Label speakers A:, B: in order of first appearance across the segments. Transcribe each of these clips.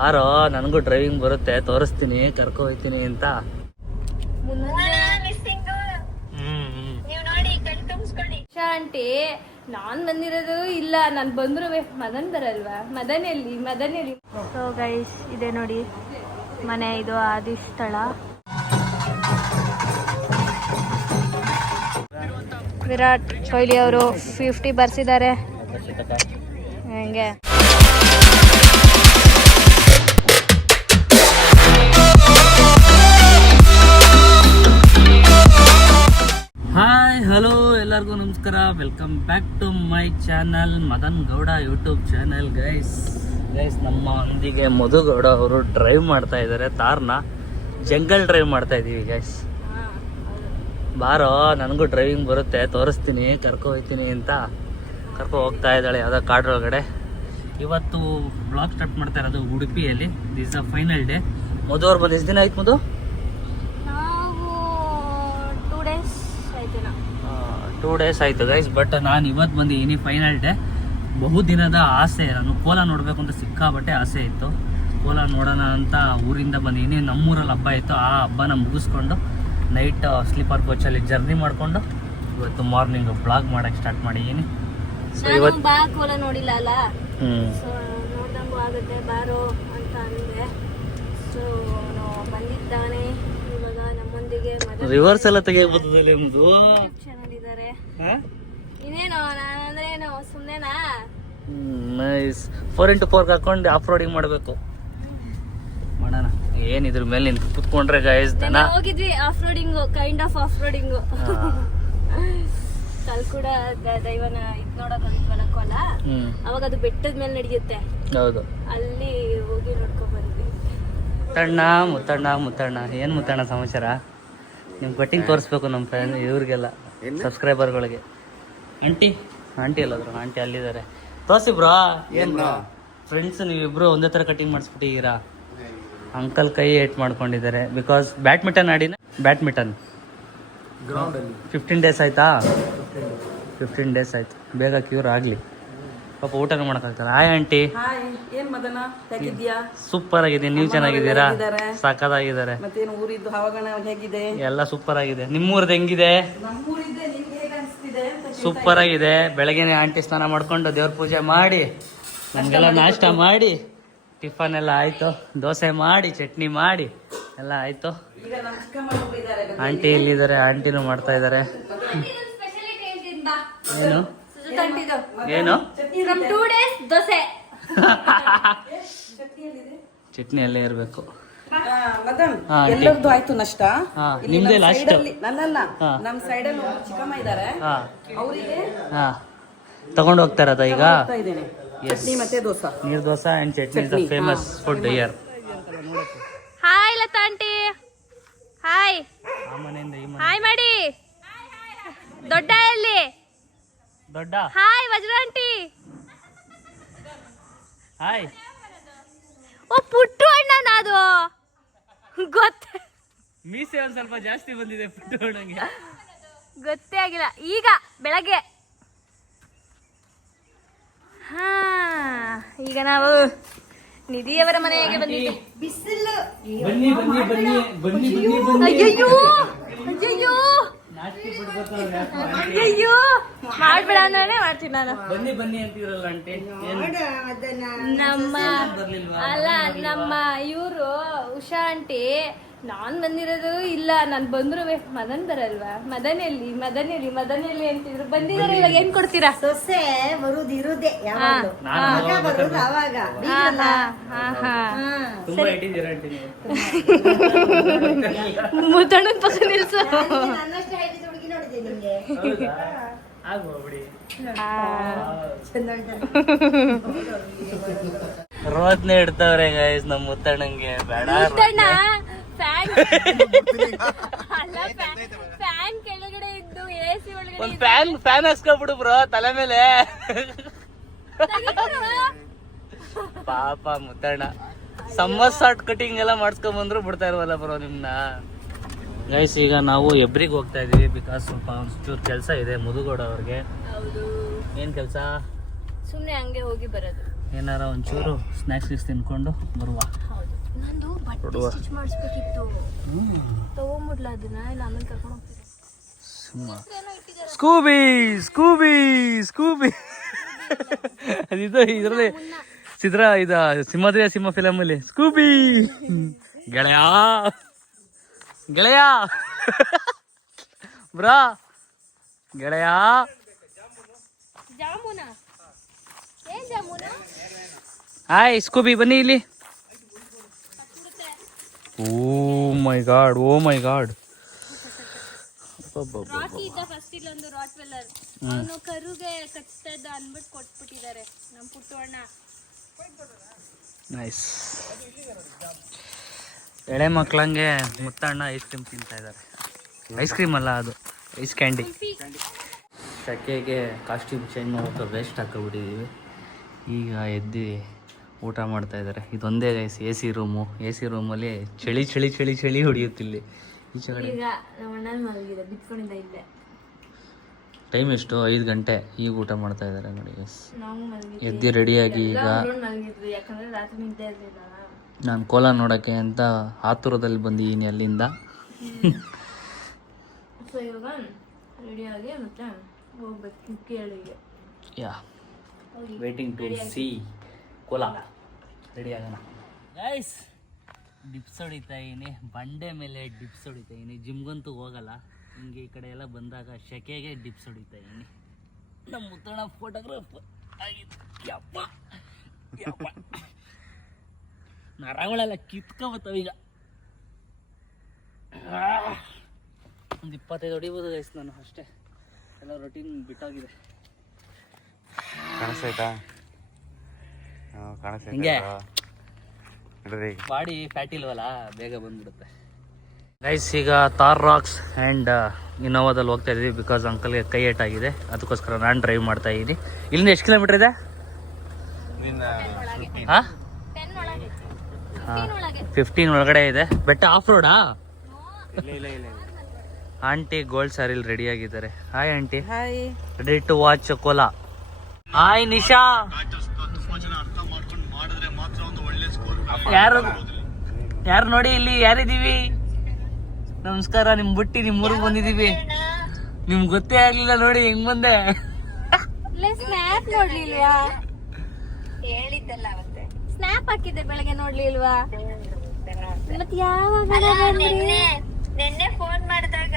A: ಬಾರೋ ನನಗೂ ಡ್ರೈವಿಂಗ್ ಬರುತ್ತೆ ತೋರಿಸ್ತೀನಿ ಕರ್ಕೊ ಹೋಗ್ತೀನಿ ಅಂತ.
B: ಆಂಟಿ ನಾನ್ ಬಂದಿರೋದು ಇಲ್ಲ ನಾನು ಬಂದ್ರು ಮದನ್ ಬರಲ್ವಾ? ಮದನ್ ಎಲ್ಲಿ ಮದನ್ ಎಲ್ಲಿ ಸೊ ಗೈಸ್ ಇದೆ ನೋಡಿ. ಮನೆ ಇದು ಆದಿ ಸ್ಥಳ. ವಿರಾಟ್ ಕೊಹ್ಲಿ ಅವರು ಫಿಫ್ಟಿ ಬರ್ಸಿದ್ದಾರೆ. ಹೆಂಗೆ?
A: ಹಲೋ, ಎಲ್ಲರಿಗೂ ನಮಸ್ಕಾರ. Welcome back to my channel Madan Gowda YouTube channel guys guys ನಮ್ಮ ಅಂದಿಗೆ ಮಧುಗೌಡ ಅವರು ಡ್ರೈವ್ ಮಾಡ್ತಾ ಇದ್ದಾರೆ ತಾರ್ನ. ಜಂಗಲ್ ಡ್ರೈವ್ ಮಾಡ್ತಾ ಇದ್ದೀವಿ ಗೈಸ್ ಬಾರೋ, ನನಗೂ ಡ್ರೈವಿಂಗ್ ಬರುತ್ತೆ, ತೋರಿಸ್ತೀನಿ, ಕರ್ಕೊ ಹೋಗ್ತೀನಿ ಅಂತ. ಕರ್ಕೊ ಹೋಗ್ತಾ ಇದ್ದಾಳೆ ಯಾವುದೋ ಕಾಡ್ರೊಳಗಡೆ ಇವತ್ತು ಬ್ಲಾಗ್ ಸ್ಟಾರ್ಟ್ ಮಾಡ್ತಾ ಇರೋದು ಉಡುಪಿಯಲ್ಲಿ. This a final day Madhu ಅವ್ರು ಬಂದು, ಎಷ್ಟು ದಿನ ಆಯ್ತು ಮಧು
B: ನಾವು ಟೂ ಡೇಸ್ ಆಯ್ತು
A: ಟೂ ಡೇಸ್ ಆಯಿತು ಗೈಸ್ ಬಟ್ ನಾನು ಇವತ್ತು ಬಂದಿದ್ದೀನಿ ಫೈನಲ್ ಡೇ ಬಹುದಿನದ ಆಸೆ ನಾನು ಕೋಲ ನೋಡಬೇಕು ಅಂತ ಸಿಕ್ಕಾಬಟ್ಟೆ ಆಸೆ ಇತ್ತು. ಕೋಲ ನೋಡೋಣ ಅಂತ ಊರಿಂದ ಬಂದಿದ್ದೀನಿ ನಮ್ಮೂರಲ್ಲಿ ಹಬ್ಬ ಇತ್ತು ಆ ಹಬ್ಬನ ಮುಗಿಸ್ಕೊಂಡು ನೈಟ್ ಸ್ಲೀಪರ್ ಕೋಚಲ್ಲಿ ಜರ್ನಿ ಮಾಡಿಕೊಂಡು ಇವತ್ತು ಮಾರ್ನಿಂಗ್ ಬ್ಲಾಗ್ ಮಾಡೋಕೆ ಸ್ಟಾರ್ಟ್ ಮಾಡಿದ್ದೀನಿ ಸೊ ಇವತ್ತು
B: ಬಾ ಕೋಲ ನೋಡಿಲ್ಲ ಅಲ್ಲ? ಸೊ ನೋಡ್ದಂಗೂ ಆಗುತ್ತೆ ಬಾರೋ ಅಂತ ಅಂದೆ. ಸೊ ಬಂದಿದ್ದಾನೆ.
A: ರಿವರ್ಸ್ ಎಲ್ಲ
B: ತೆಗೆಯಬಹುದು ನಿಮ್ದು? ಏನು
A: ನೈಸ್ ಫೋರ್ ಇಂಟು ಫೋರ್ ಹಾಕೊಂಡು ಆಫ್ ರೋಡಿಂಗ್ ಮಾಡಬೇಕು. ಮಾಡೋಣ. ಏನಿದ್ರ ಮೇಲೆ ನಿಂತು ಕುತ್ಕೊಂಡ್ರೆ ಗಾಯಸ್ ದನ?
B: ಹೋಗಿದ್ವಿ off roading kind of off roading ಅಲ್ಲಿ ಕೂಡ ದೈವನ ಇದ್ ನೋಡಕ್ ಹೋಗಿದ್ವಲ್ಲ ಕೋಲ ಅವಾಗ ಅದು ಬೆಟ್ಟದ ಮೇಲೆ ನಡೆಯುತ್ತೆ.
A: ಹೌದು.
B: ಅಲ್ಲಿ ಹೋಗಿ ನೋಡ್ಕೊಂಡ್ ಬಂದ್ವಿ.
A: ಮುತ್ತಣ್ಣ ಮುತ್ತಣ್ಣ ಮುತ್ತಣ್ಣ. ಏನ್ ಮುತ್ತಣ್ಣ ಸಮಾಚಾರ? ನಿಮ್ ಕಟ್ಟಿಂಗ್ ತೋರಿಸ್ಬೇಕು ನಮ್ಮ ಫ್ರೆಂಡ್ ಇವ್ರಿಗೆಲ್ಲ ಸಬ್ಸ್ಕ್ರೈಬರ್ಗಳಿಗೆ ಆಂಟಿ? ಆಂಟಿ ಅಲ್ಲದ್ರು ಆಂಟಿ ಅಲ್ಲಿದ್ದಾರೆ. ತೋರಿಸಿ ಬ್ರೋ. ಏನ್ ಫ್ರೆಂಡ್ಸ್ ನೀವಿಬ್ರು ಒಂದೇ ತರ ಕಟಿಂಗ್ ಮಾಡಿಸ್ಬಿಟ್ಟಿದ್ದೀರಾ? ಅಂಕಲ್ ಕೈ ಏಟ್ ಮಾಡ್ಕೊಂಡಿದ್ದಾರೆ. ಬಿಕಾಸ್ ಬ್ಯಾಡ್ಮಿಂಟನ್ ಆಡಿನ ಬ್ಯಾಡ್ಮಿಂಟನ್ ಫಿಫ್ಟೀನ್ ಡೇಸ್ ಆಯ್ತಾ? ಫಿಫ್ಟೀನ್ ಡೇಸ್ ಆಯ್ತು. ಬೇಗ ಕ್ಯೂರ್ ಆಗಲಿ. ಪಾಪ ಊಟನೂ ಮಾಡೋಕ್ಕಾಗ್ತಲ್ಲ. ಹಾಯ್ ಆಂಟಿ
C: ಹಾಯ್ ಏನ್ ಮದನ? ಹೇಗಿದ್ಯಾ
A: ಸೂಪರ್ ಆಗಿದೆ. ನೀವು ಚೆನ್ನಾಗಿದ್ದೀರಾ?
C: ಮತ್ತೇನು ಊರಿದ್ದು ಹವಾಗಣ ಹೇಗಿದೆ?
A: ಎಲ್ಲ ಸೂಪರ್ ಆಗಿದೆ. ನಿಮ್ಮೂರ್ದು ಹೆಂಗಿದೆ? ಸೂಪರ್ ಆಗಿದೆ. ಬೆಳಗ್ಗೆನೆ ಆಂಟಿ ಸ್ನಾನ ಮಾಡ್ಕೊಂಡು ದೇವ್ರ ಪೂಜೆ ಮಾಡಿ ನಮ್ಗೆಲ್ಲ ನಾಷ್ಟ ಮಾಡಿ ಟಿಫನ್ ಎಲ್ಲ ಆಯ್ತು. ದೋಸೆ ಮಾಡಿ ಚಟ್ನಿ ಮಾಡಿ ಎಲ್ಲ ಆಯ್ತು. ಆಂಟಿ ಇಲ್ಲಿದ್ದಾರೆ ಆಂಟಿನೂ ಮಾಡ್ತಾ ಇದ್ದಾರೆ. ಏನು? ಏನು?
B: From two days dosa.
A: Chutney ಅಲ್ಲೇ ಇರಬೇಕು
C: ಎಲ್ಲರದ್ದು ಆಯ್ತು ನಷ್ಟ?
A: ನಿಮ್ದೇ
C: ಅಲ್ಲಿ- ನನ್ನಲ್ಲ
A: ಹಾ.
C: ನಮ್ ಸೈಡ್ ಅಲ್ಲಿ ಚಿಕ್ಕಮ್ಮ ಇದ್ದಾರೆ
A: ಹಾ.
C: ಅವರಿಗೆ
A: ತಗೊಂಡು ಹೋಗ್ತಾರದ ಈಗ?
C: ಚಟ್ನಿ ಮತ್ತೆ dosa.
A: Neer dosa and chutney is the famous food here
B: hi Latha aunty hi hi ಮಾಡಿ. ದೊಡ್ಡ ಎಲ್ಲಿ
A: ದೊಡ್ಡ?
B: ಹಾಯ್ ವಜ್ರಂಟಿ.
A: ಹಾಯ್
B: ಓ ಪುಟ್ಟು ಅಣ್ಣ ಅದು. ಗೊತ್ತ
A: ಮೀಸೆ ಒಂದ್ ಸ್ವಲ್ಪ ಜಾಸ್ತಿ ಬಂದಿದೆ ಪುಟ್ಟು ಅಣ್ಣಂಗೆ.
B: ಗೊತ್ತೇ ಆಗಿಲ್ಲ. ಈಗ ಬೆಳಗ್ಗೆ. ಹಾ ಈಗ ನಾವು ನಿಧಿಯವರ ಮನೆಗೆ ಬಂದಿದ್ದೀವಿ
A: ಬಿಸಿಲು. ಬನ್ನಿ ಬನ್ನಿ ಬನ್ನಿ ಬನ್ನಿ ಬನ್ನಿ.
B: ಅಯ್ಯಯ್ಯೋ ಅಯ್ಯಯ್ಯೋ. ಅಯ್ಯಯ್ಯೋ ಮಾಡ್ಬೇಡ ಅಂದ್ರೆ ಮಾಡ್ತೀನಿ ನಾನು.
A: ಬನ್ನಿ ಬನ್ನಿ ಅಂತಿರಲ್ಲ ಏನು?
B: ನಮ್ಮ
A: ಬರ್ಲಿಲ್ವಾ
B: ಅಲ್ಲ ನಮ್ಮ ಇವರು ಉಷಾ ಆಂಟಿ. ನಾನ್ ಬಂದಿರೋದು ಇಲ್ಲ ನಾನ್ ಬಂದ್ರು ಮದನ್ ಬರಲ್ವಾ? ಮದನ್ ಎಲ್ಲಿ ಮದನ್ ಎಲ್ಲಿ ಮದನ್ ಎಲ್ಲಿ ಅಂತಿದ್ರು. ಬಂದಿದ್ದಾರೆ ಇವಾಗ ಏನ್ ಕೊಡ್ತೀರಾ?
D: ಸೊಸೆ ಬರುದು ಇರುದೇ
B: ಹಾ,
D: ಯಾವಾಗ್ಲೂ.
A: ನಾನು
D: ಮಗ
A: ಅವಾಗ
D: ಬರುದು ಅವಾಗ
B: ಹಾ, ಹಾ, ಹಾ, ಹಾ.
A: ತುಂಬಾ ಇಟ್ಟಿದ್ದೀರಾ ಆಂಟಿ ನೀವು?
B: ಮುದ್ದಣ್ಣನ್ ಪಕ್ಕ ನಿಲ್ಸು
D: ನನ್ನಷ್ಟು ಹೈಟ್ ಹುಡುಗಿ ನೋಡಿದೆ ನಿಮ್ಗೆ
A: ಹೌದಾ? ಆಗ್ಬೋಬಿಡಿ ರೋದ್ನೆ ಇಡ್ತಾವ್ರೆ ಗೈಸ್ ನಮ್ಮ ಮುತ್ತಣ್ಣಂಗೆ. ಬೇಡ
B: ಮುದ್ದಣ್ಣ ಫ್ಯಾನ್ ಅಲ್ಲ ಫ್ಯಾನ್ ಕೆಳಗಡೆ ಇದ್ದು ಎಸಿ ಒಳಗಡೆ
A: ಒಂದ್ ಫ್ಯಾನ್ ಫ್ಯಾನ್ ಹಾಕ್ಸ್ಕೊಬಿಡು ಬ್ರೋ ತಲೆ ಮೇಲೆ. ಪಾಪ ಮುತ್ತಣ್ಣ ಸಮ್ಮರ್ ಶಾರ್ಟ್ ಕಟಿಂಗ್ ಎಲ್ಲ ಮಾಡ್ಸ್ಕೊಂಡ್ ಬಂದ್ರು ಬಿಡ್ತಾ ಇಲ್ವಲ್ಲ ಬ್ರೋ ನಿಮ್ನ. ಗೈಸ್ ಈಗ ನಾವು ಎಬ್ರಿಗೆ ಹೋಗ್ತಾ ಇದೀವಿ ಬಿಕಾಸ್ ಸ್ವಲ್ಪ ಒಂಚೂರು ಕೆಲಸ ಇದೆ ಮುದುಗೋಡ ಅವ್ರಿಗೆ.
B: ಹೌದು.
A: ಏನ್ ಕೆಲಸ?
B: ಸುಮ್ನೆ ಹಂಗೆ ಹೋಗಿ ಬರೋದು.
A: ಏನಾರ ಒಂಚೂರು ಸ್ನ್ಯಾಕ್ಸ್ ಗೀಸ್ ತಿನ್ಕೊಂಡು ಬರುವ.
B: ನಂದು ಬಟ್ಟೆ ಸ್ಟಿಚ್ ಮಾಡಿಸ್ಬೇಕಿತ್ತು. ತಗೊಂಬಿಡ್ಲ ಅದನ್ನ ಇಲ್ಲ ಆಮೇಲೆ ಕರ್ಕೊಂಡು ಹೋಗ್ತೀನಿ.
A: ಸ್ಕೂಬಿ ಸ್ಕೂಬಿ ಸ್ಕೂಬಿ ಅದಿದು ಇದರಲ್ಲಿ ಸಿದ್ರ ಇದ ಸಿಂಹದ್ರಿಯ ಸಿಂಹ ಫಿಲಮಲ್ಲಿ ಸ್ಕೂಬಿ ಗೆಳೆಯ. ಗೆಳೆಯ. ಬ್ರಾ. ಗೆಳೆಯ. ಹಾಯ್ ಸ್ಕೂಬಿ ಬನ್ನಿ ಇಲ್ಲಿ. ಓ my god oh my god
B: Rocky ಇದ್ದ ಫಸ್ಟ್ ಇಲ್ಲೊಂದು ರಾಟ್ ವೆಲ್ಲರ್ ಅವನು ಕರುಗೆ ಕಚ್ತಾ ಇದ್ದ ಅಂದ್ಬಿಟ್ಟು ಕೊಟ್ಬಿಟ್ಟಿದ್ದಾರೆ ನಮ್ಮ ಪುಟ್ಟು ಅಣ್ಣ
A: ನೈಸ್ ಎಳೆ ಮಕ್ಳಂಗೆ ಮುತ್ತಣ್ಣ ಐಸ್ ಕ್ರೀಮ್ ತಿಂತಾ ಇದ್ದಾರೆ. ಐಸ್ ಕ್ರೀಮ್ ಅಲ್ಲ ಅದು ಐಸ್ ಕ್ಯಾಂಡಿ ಸಕೆಗೆ ಕಾಸ್ಟ್ಯೂಮ್ ಚೇಂಜ್ ಮಾಡ್ಬೇಕು ವೇಸ್ಟ್ ಹಾಕೋಬಿಟ್ಟಿದ್ದೀವಿ ಈಗ ಎದ್ದು ಊಟ ಮಾಡ್ತಾ ಇದ್ದಾರೆ. ಇದೊಂದೇ guys A C room A C ರೂಮಲ್ಲಿ ಚಳಿ ಚಳಿ ಚಳಿ ಚಳಿ ಹೊಡಿಯುತ್ತಿಲ್ಲಿ ಈಚೆ ಕಡೆ ಟೈಮ್ ಎಷ್ಟು? ಐದು ಗಂಟೆ. ಈಗ ಊಟ ಮಾಡ್ತಾ ಇದ್ದಾರೆ ನೋಡಿ ಗೈಸ್ ಎದ್ದು ರೆಡಿಯಾಗಿ ಈಗ ನಾನು ಕೋಲ ನೋಡೋಕ್ಕೆ ಅಂತ ಆತುರದಲ್ಲಿ ಬಂದಿದ್ದೀನಿ ಅಲ್ಲಿಂದ.
B: ರೆಡಿಯಾಗಿ ಮತ್ತೆ ಹೋಗ್ಬೇಕು
A: ya waiting to see Kola. Ready ಆಗೋಣ. ಗೈಸ್ ಡಿಪ್ಸ್ ಹೊಡಿತಾ ಇದೀನಿ. ಬಂಡೆ ಮೇಲೆ ಡಿಪ್ಸ್ ಹೊಡಿತಾ ಇದೀನಿ. ಜಿಮ್ಗಂತೂ ಹೋಗಲ್ಲ. ಹಿಂಗೆ ಈ ಕಡೆ ಎಲ್ಲ ಬಂದಾಗ ಶೆಕೆಗೆ ಡಿಪ್ಸ್ ಹೊಡಿತಾ ಇದೀನಿ. ನಮ್ಮ ಮುತ್ತಣ್ಣ ಫೋಟೋಗ್ರಾಫರ್ ಆಗಿತ್ತು ಯಪ್ಪ. ಯಪ್ಪ. ನರಗಳೆಲ್ಲ ಕಿತ್ಕೊಬತ್ತವ ಈಗ. ಒಂದು ಇಪ್ಪತ್ತೈದು ಹೊಡಿಬೋದು ಗೈಸ್ ನಾನು ಅಷ್ಟೇ. ಎಲ್ಲ ರೊಟೀನ್ ಬಿಟ್ಟಾಗಿದೆ. ಹಿಂಗೆ? ಬಾಡಿ ಫ್ಯಾಟ್ ಇಲ್ವಲ್ಲ ಬೇಗ ಬಂದ್ಬಿಡುತ್ತೆ. ಗೈಸ್ ಈಗ ತಾರ್ ರಾಕ್ಸ್ ಆ್ಯಂಡ್ ಇನೋವಾದಲ್ಲಿ ಹೋಗ್ತಾ ಇದ್ದೀವಿ ಬಿಕಾಸ್ ಅಂಕಲ್ಗೆ ಕೈ ಏಟಾಗಿದೆ ಅದಕ್ಕೋಸ್ಕರ ನಾನು ಡ್ರೈವ್ ಮಾಡ್ತಾ ಇದ್ದೀನಿ ಇಲ್ಲಿಂದ ಎಷ್ಟು ಕಿಲೋಮೀಟರ್ ಇದೆ? ಹಾಂ? ಫಿಫ್ಟೀನ್ ಒಳಗಡೆ ಇದೆ. ಬೆಟ್ಟ ಆಫ್ ರೋಡಾ
E: ಇಲ್ಲ ಇಲ್ಲ ಇಲ್ಲ
A: ಆಂಟಿ ಗೋಲ್ಡ್ ಇಲ್ಲಿ ರೆಡಿ ಆಗಿದ್ದಾರೆ. Hi aunty
C: hi
A: ready to watch Kola hi Nisha ಯಾರು ಯಾರು ನೋಡಿ ಇಲ್ಲಿ ಯಾರಿದೀವಿ ನಮಸ್ಕಾರ ನಿಮ್ ಬುಟ್ಟಿ ನಿಮ್ ಊರಿಗೆ ಬಂದಿದೀವಿ. ನಿಮ್ ಗೊತ್ತೇ ಆಗ್ಲಿಲ್ಲ ನೋಡಿ ಹೆಂಗ್ ಬಂದೆ?
B: ಸ್ನ್ಯಾಪ್ ನೋಡ್ಲಿಲ್ವಾ? ಸ್ನ್ಯಾಪ್ ಹಾಕಿದ್ದೆ ಬೆಳಗ್ಗೆ ನೋಡ್ಲಿಲ್ವಾ? ಮತ್ ಯಾವಾಗ
D: ನಿನ್ನೆ ಫೋನ್ ಮಾಡಿದಾಗ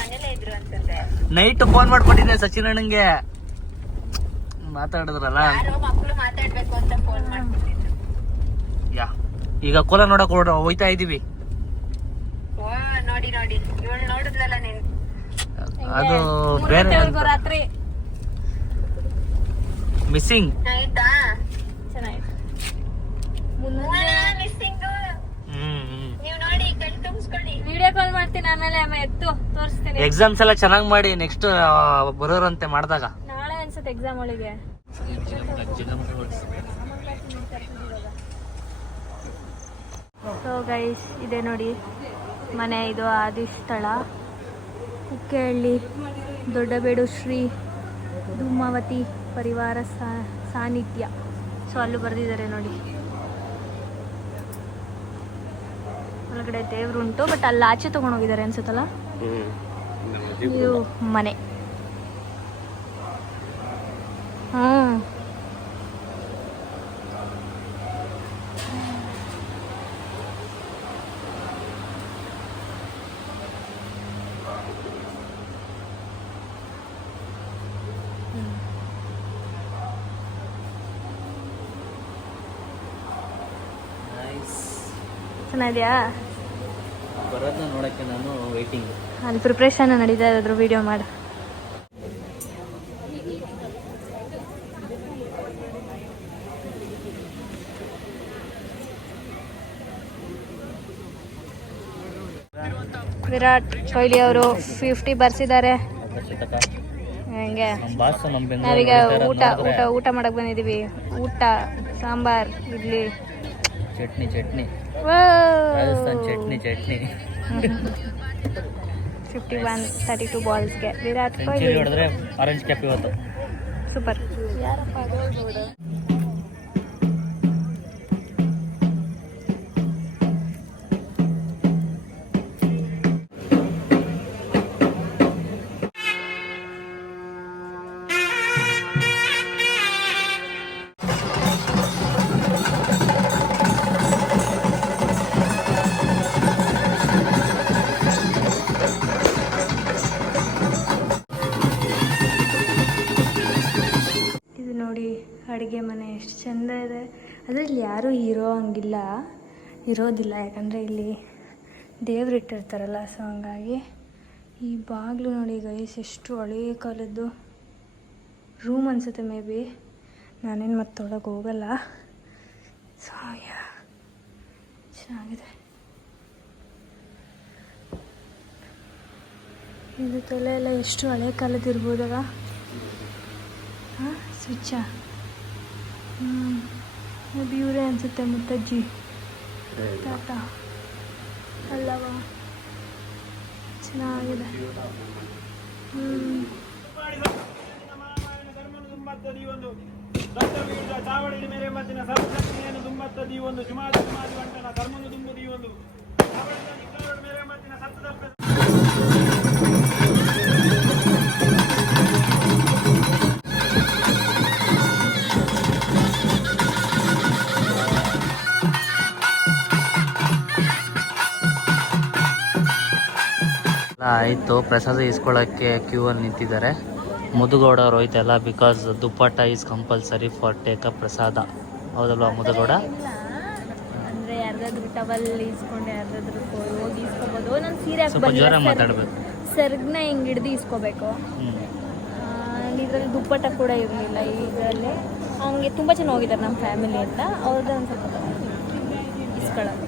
D: ಮನೇಲೇ ಇದ್ರು ಅಂತಂದೆ.
A: ನೈಟ್ ಫೋನ್ ಮಾಡ್ಕೊಟ್ಟಿದ್ದೆ ಸಚಿನ್ ಅಣ್ಣಂಗೆ. ಮಾತಾಡಿದ್ರಲ್ಲ?
D: ಮಕ್ಕಳು ಮಾತಾಡ್ಬೇಕು ಅಂತ ಫೋನ್ ಮಾಡ್ಬಿಟ್ಟಿದ್ರು
A: ಯಾ ಈಗ ಕೋಲ ನೋಡಕ್ ಹೊರ ಹೋಯ್ತಾ ಇದೀವಿ.
D: ಓ ನೋಡಿ ನೋಡಿ. ಇವಳು ನೋಡಿದ್ಲಲ್ಲ ನೀನ್?
A: ಅದು ಬೇರೆ
B: ರಾತ್ರಿ
A: ಮಿಸ್ಸಿಂಗ್
D: ಆಯ್ತಾ? ಮಿಸ್ಸಿಂಗ್
A: ಹ್ಮ್ ಹ್ಮ್
D: ನೀವ್ ನೋಡಿ ಕಣ್ ತುಂಬಿಸ್ಕೊಳ್ಳಿ.
B: ವಿಡಿಯೋ ಕಾಲ್ ಮಾಡ್ತೀನಿ ಆಮೇಲೆ ಆಮೇಲೆ ಎತ್ತು ತೋರಿಸ್ತೀನಿ.
A: ಎಕ್ಸಾಮ್ಸ್ ಎಲ್ಲ ಚೆನ್ನಾಗಿ ಮಾಡಿ ನೆಕ್ಸ್ಟ್ ಬರೋರಂತೆ ಮಾಡಿದಾಗ.
B: ನಾಳೆ ಅನ್ಸುತ್ತೆ ಎಕ್ಸಾಮ್ ಒಳಗೆ. ಸೊ ಗೈಸ್ ಇದೆ ನೋಡಿ. ಮನೆ ಇದು ಆದಿಸ್ಥಳ ಕುಕ್ಕೇಹಳ್ಳಿ ದೊಡ್ಡಬೇಡು ಶ್ರೀ ಧೂಮಾವತಿ ಪರಿವಾರ ಸಾನ್ನಿಧ್ಯ. ಸೊ ಅಲ್ಲೂ ಬರೆದಿದ್ದಾರೆ ನೋಡಿ. ಒಳಗಡೆ ದೇವ್ರು ಉಂಟು ಬಟ್ ಅಲ್ಲಿ ಆಚೆ ತೊಗೊಂಡೋಗಿದ್ದಾರೆ ಅನ್ಸುತ್ತಲ್ಲ? ಇದು ಮನೆ. ಚೆನ್ನಾಗಿದೆಯಾ
A: ಬರೋದನ್ನ ನೋಡಕ್ಕೆ ನಾನು ವೇಟಿಂಗ್
B: ಅಲ್ಲಿ ಪ್ರಿಪ್ರೇಷನ್ ನಡೀತಾ ಇದ್ರು ವಿಡಿಯೋ ಮಾಡಿ. ವಿರಾಟ್ ಕೊಹ್ಲಿ ಅವರು ಫಿಫ್ಟಿ ಬರ್ಸಿದ್ದಾರೆ. ಹಂಗೆ? ನಾವೀಗ ಊಟ ಊಟ ಊಟ ಮಾಡಕ್ ಬಂದಿದೀವಿ ಊಟ sambar idli.
A: Chutney chutney. Rajasthan chutney chutney.
B: Fifty one thirty two ಬಾಲ್ಸ್ಗೆ Virat Kohli.
A: ಹೊಡೆದ್ರೆ ಆರೆಂಜ್ ಕ್ಯಾಪ್ ಇವತ್ತು.
B: ಸೂಪರ್ ಅದರಲ್ಲಿ ಯಾರೂ ಹೀರೋ ಹಂಗಿಲ್ಲ. ಇರೋದಿಲ್ಲ. ಯಾಕಂದರೆ ಇಲ್ಲಿ ದೇವ್ರು ಇಟ್ಟಿರ್ತಾರಲ್ಲ ಸೊ ಹಂಗಾಗಿ ಈ ಬಾಗಿಲು ನೋಡಿ ಗೈಸ್ ಎಷ್ಟು ಹಳೇ ಕಾಲದ್ದು ರೂಮ್ ಅನಿಸುತ್ತೆ ಮೇ ಬಿ. ನಾನೇನು ಮತ್ತೆ ಒಳಗೆ ಹೋಗಲ್ಲ. ಸೊ ಚೆನ್ನಾಗಿದೆ. ಇದು ತಲೆ ಎಲ್ಲ ಎಷ್ಟು ಹಳೆ ಕಾಲದ್ದು ಇರ್ಬೋದಲ್ಲ ಹಾಂ ಸ್ವಿಚ್ಚಾ ಹ್ಞೂ ಇವರೇ ಅನಿಸುತ್ತೆ ಮುತ್ತಜ್ಜಿ ತಾತ ಅಲ್ಲವ ಚೆನ್ನಾಗಿದೆ ಹ್ಞೂ
F: ದುಂಬತ್ತದಿ ಒಂದು ಒಂದು ಸುಮಾರು ಸುಮಾರು ಗಂಟನ ಧರ್ಮನು ದುಂಬುದಿ ಒಂದು ಚಾವಡಿದ ನಿಕ್ಕಲೋಡು ಮೇರೆ ಮದ್ದಿನ
A: ಆಯಿತು ಪ್ರಸಾದ ಇಸ್ಕೊಳ್ಳೋಕ್ಕೆ ಕ್ಯೂ ಅಲ್ಲಿ ನಿಂತಿದ್ದಾರೆ. ಮುದುಗೌಡ ಅವ್ರು ಹೋಯ್ತಲ್ಲ because dupatta is compulsory for take a ಪ್ರಸಾದ. ಹೌದಲ್ವಾ ಮುದುಗೌಡ?
B: ಅಂದರೆ ಯಾರಿಗಾದ್ರೂ ಟವಲ್ ಇಸ್ಕೊಂಡು ಯಾರಿಗಾದ್ರೂ ಹೋಗಿ ಇಸ್ಕೊಬೋದು ನಾನು ಸೀರೆ
A: ಸ್ವಲ್ಪ ಮಾತಾಡಬೇಕು.
B: ಸರ್ಗ್ನ ಹಿಂಗೆ ಹಿಡ್ದು ಇಸ್ಕೋಬೇಕು ಇದರಲ್ಲಿ ದುಪ್ಪಟ್ಟ ಕೂಡ ಇರಲಿಲ್ಲ ಇದರಲ್ಲಿ ಅವ್ನಿಗೆ ತುಂಬ ಜನ ಹೋಗಿದ್ದಾರೆ ನಮ್ಮ ಫ್ಯಾಮಿಲಿ ಅಂತ. ಅವ್ರದ್ದು ಒಂದು ಸ್ವಲ್ಪ ಇಸ್ಕೊಳ್ಳೋದು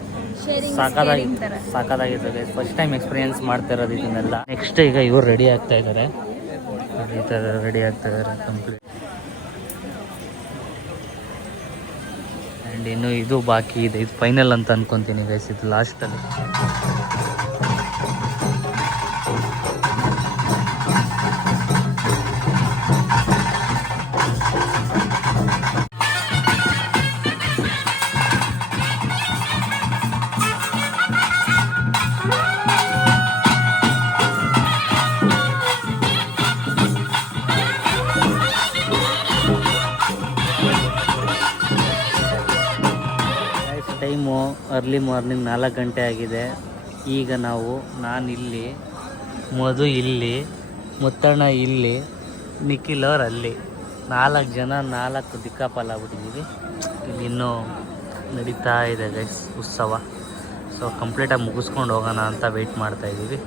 A: ಸಾಕಾಗಿ
B: ಥರ
A: ಸಾಕಾಗಿರ್ತದೆ ಫಸ್ಟ್ ಟೈಮ್ ಎಕ್ಸ್ಪೀರಿಯನ್ಸ್ ಮಾಡ್ತಾ ಇರೋದು ಇದನ್ನೆಲ್ಲ. ನೆಕ್ಸ್ಟ್ ಈಗ ಇವ್ರು ರೆಡಿ ಆಗ್ತಾ ಇದ್ದಾರೆ ಈ ಥರ ರೆಡಿ ಆಗ್ತಾ ಇದ್ದಾರೆ ಕಂಪ್ಲೀಟ್ ಅಂಡ್ ಇನ್ನು ಇದು ಬಾಕಿ ಇದೆ. ಇದು ಫೈನಲ್ ಅಂತ ಅನ್ಕೊಂತೀನಿ ಗೈಸ್ ಇದು ಲಾಸ್ಟಲ್ಲಿ ಟೈಮು ಅರ್ಲಿ ಮಾರ್ನಿಂಗ್ ನಾಲ್ಕು ಗಂಟೆ ಆಗಿದೆ. ಈಗ ನಾವು ನಾನು ಇಲ್ಲಿ ಮಧು ಇಲ್ಲಿ, ಮುತ್ತಣ್ಣ ಇಲ್ಲಿ, ನಿಖಿಲ್ ಅವ್ರು ಅಲ್ಲಿ. ನಾಲ್ಕು ಜನ, ನಾಲ್ಕು ದಿಕ್ಕಾಪಾಲ ಆಗ್ಬಿಟ್ಟಿದ್ದೀವಿ ಇಲ್ಲಿ ಇನ್ನೂ ನಡೀತಾ ಇದೆ ಗೈಸ್ ಉತ್ಸವ. ಸೊ ಕಂಪ್ಲೀಟಾಗಿ ಮುಗಿಸ್ಕೊಂಡು ಹೋಗೋಣ ಅಂತ ವೆಯ್ಟ್ ಮಾಡ್ತಾ ಇದ್ದೀವಿ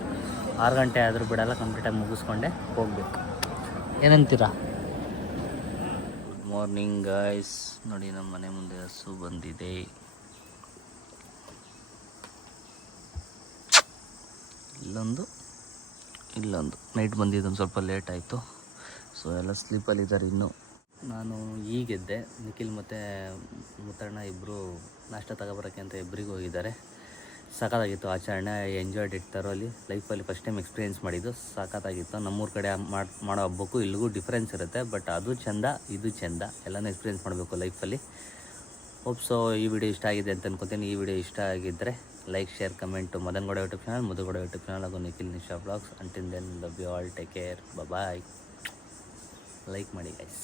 A: ಆರು ಗಂಟೆ ಆದರೂ ಬಿಡಲ್ಲ ಕಂಪ್ಲೀಟಾಗಿ ಮುಗಿಸ್ಕೊಂಡೆ ಹೋಗ್ಬೇಕು. ಏನಂತೀರಾ? ಗುಡ್ ಮಾರ್ನಿಂಗ್ ಗೈಸ್ ನೋಡಿ, ನಮ್ಮ ಮನೆ ಮುಂದೆ ಹಸು ಬಂದಿದೆ. ಇಲ್ಲೊಂದು ಇಲ್ಲೊಂದು. ನೈಟ್ ಬಂದಿದ್ದು ಒಂದು ಸ್ವಲ್ಪ ಲೇಟ್ ಆಯಿತು. ಸೊ ಎಲ್ಲ ಸ್ಲೀಪಲ್ಲಿದ್ದಾರೆ ಇನ್ನೂ. ನಾನು ಈಗೆದ್ದೆ ನಿಖಿಲ್ ಮತ್ತು ಮುತ್ತಣ್ಣ ಇಬ್ಬರು ನಾಷ್ಟ ತಗೊಬರೋಕ್ಕೆ ಅಂತ ಇಬ್ಬರಿಗೂ ಹೋಗಿದ್ದಾರೆ. ಸಖತ್ತಾಗಿತ್ತು ಆಚರಣೆ. ಎಂಜಾಯ್ಡ್ ಇಡ್ತಾರೋ ಅಲ್ಲಿ. ಲೈಫಲ್ಲಿ ಫಸ್ಟ್ ಟೈಮ್ ಎಕ್ಸ್ಪೀರಿಯೆನ್ಸ್ ಮಾಡಿದ್ದು. ಸಖತ್ತಾಗಿತ್ತು ನಮ್ಮೂರ ಕಡೆ ಮಾಡಿ ಮಾಡೋ ಹಬ್ಬಕ್ಕೂ ಇಲ್ಲಿಗೂ ಡಿಫ್ರೆನ್ಸ್ ಇರುತ್ತೆ. ಬಟ್ ಅದು ಚೆಂದ, ಇದು ಚೆಂದ. ಎಲ್ಲನೂ ಎಕ್ಸ್ಪೀರಿಯೆನ್ಸ್ ಮಾಡಬೇಕು ಲೈಫಲ್ಲಿ ಹೋಪ್ ಸೊ ಈ ವಿಡಿಯೋ ಇಷ್ಟ ಆಗಿದೆ ಅಂತ ಅನ್ಕೋತೀನಿ. ಈ ವಿಡಿಯೋ ಇಷ್ಟ ಆಗಿದ್ದರೆ like share comment Madan Gowda YouTube channel Madhu Gowda YouTube channel ಹಾಗೂ Nikhil Nisha blogs ಅಂಟಿನ್ then love you all take care bye like ಮಾಡಿ ಗೈಸ್